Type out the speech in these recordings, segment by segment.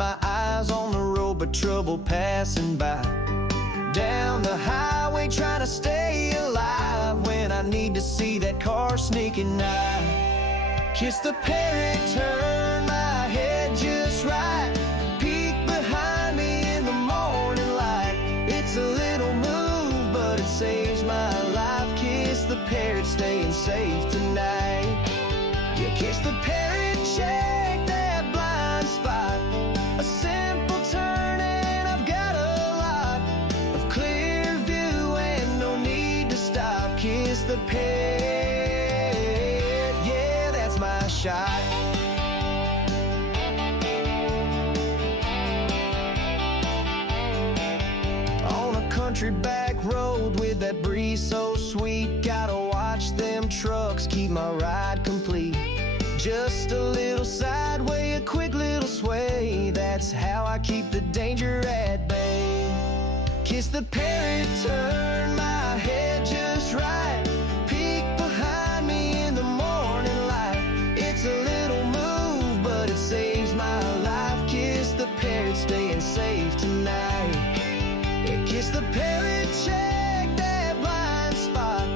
my eyes on the road, but trouble passing by. Down the highway trying to stay alive when I need to see that car sneaking by. Kiss the parrot, turn my head just right, peek behind me in the morning light. It's a little move, but it saves my life. Kiss the parrot, staying safe tonight. Yeah, kiss the parrot, check that blind spot. A simple turn and I've got a lot of clear view and no need to stop. Kiss the parrot, yeah, that's my shot. On a country back road with that breeze so sweet, gotta watch them trucks keep my ride complete. Just a little sideway, a quick little sway, that's how I keep the danger at bay. Kiss the parrot, turn my head just right, peek behind me in the morning light. It's a little move, but it saves my life. Kiss the parrot, staying safe tonight. Yeah, kiss the parrot, check that blind spot.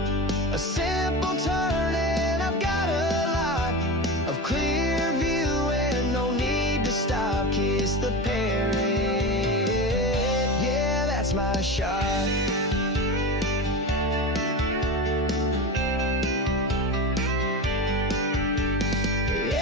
A simple turn and I've got a lot of clear view and no need to stop. Kiss the parrot, yeah, that's my shot.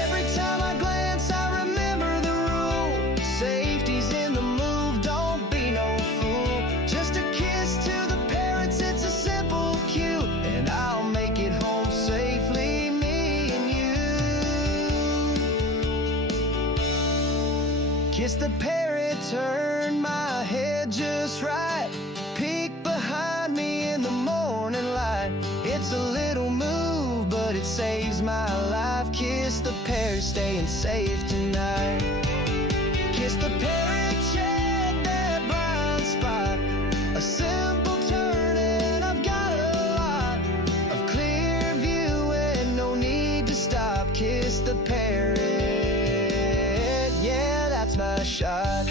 Every time I glance, I remember the rule. Safety's in the move, don't be no fool. Just a kiss to the parrots, it's a simple cue, and I'll make it home safely, me and you. Kiss the parrot, turn my head just right, peek behind me in the morning light. It's a little move, but it saves my life. Kiss the parrot, staying safe tonight. Kiss the parrot, check that blind spot. A simple turn and I've got a lot of clear view and no need to stop. Kiss the parrot, yeah, that's my shot.